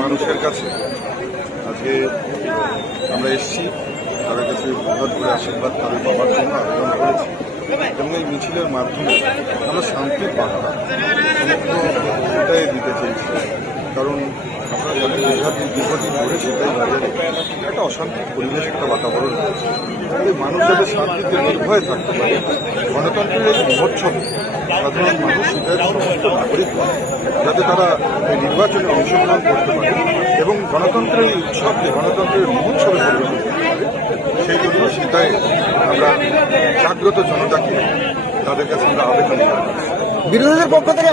মানুষের কাছে আজকে আমরা এসেছি, তাদের কাছে বৃহৎ করে আশীর্বাদ তাদের বাবার জন্য আবেদন করেছি এবং এই মিছিলের মাধ্যমে আমরা শান্তির বার্তা সেটাই দিতে চেয়েছি। কারণ আপনারা জানেন দীর্ঘদিন ধরে সেটাই বাজারে একটা অশান্তির পরিবেশ, একটা বাতাবরণ রয়েছে। মানুষ যাতে শান্তিতে নির্ভয়ে থাকতে পারে, গণতন্ত্রের এই মহোৎসবে সাধারণ মানুষ সেটার সমস্ত নাগরিক যাতে তারা এই নির্বাচনে অংশগ্রহণ করতে পারে এবং গণতন্ত্রের এই উৎসবকে গণতন্ত্রের মহোৎসবে পরিণত করতে পারে, সেই জন্য সেটাই আমরা জাগ্রত জনতাকে তাদের কাছে আমরা আবেদন জানাচ্ছি। বিরোধীদের পক্ষ থেকে